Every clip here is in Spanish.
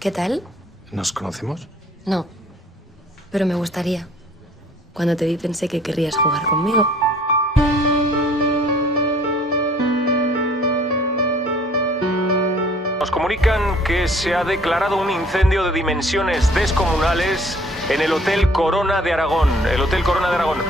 ¿Qué tal? ¿Nos conocemos? No, pero me gustaría. Cuando te vi pensé que querrías jugar conmigo. Nos comunican que se ha declarado un incendio de dimensiones descomunales en el Hotel Corona de Aragón. El Hotel Corona de Aragón.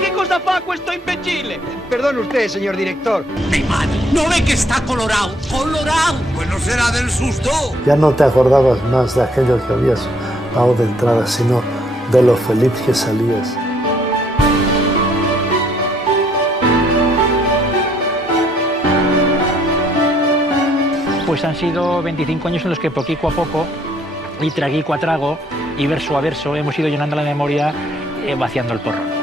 Che cosa fa questo imbecille? Perdone usted, señor director. Mi madre, ¿no ve que está colorado? ¡Colorado! Pues no será del susto. Ya no te acordabas más de aquello que habías dado de entrada, sino de lo feliz que salías. Pues han sido 25 años en los que poquito a poco, y traguico a trago, y verso a verso, hemos ido llenando la memoria, vaciando el porrón.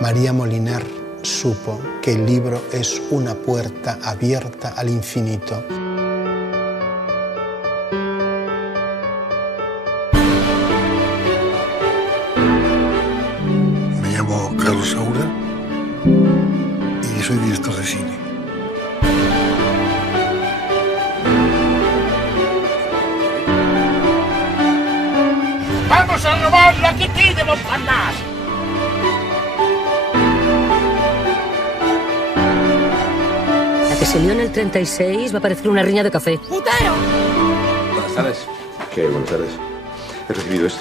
María Moliner supo que el libro es una puerta abierta al infinito. Me llamo Carlos Saura y soy director de cine. ¡Vamos a robar la Kitty de Montparnasse! Que se lió en el 36 va a parecer una riña de café. ¡Putero! Buenas tardes. ¿Qué? Buenas tardes. He recibido esto.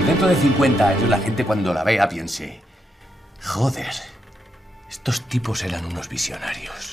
Y dentro de 50 años la gente cuando la vea piense: joder, estos tipos eran unos visionarios.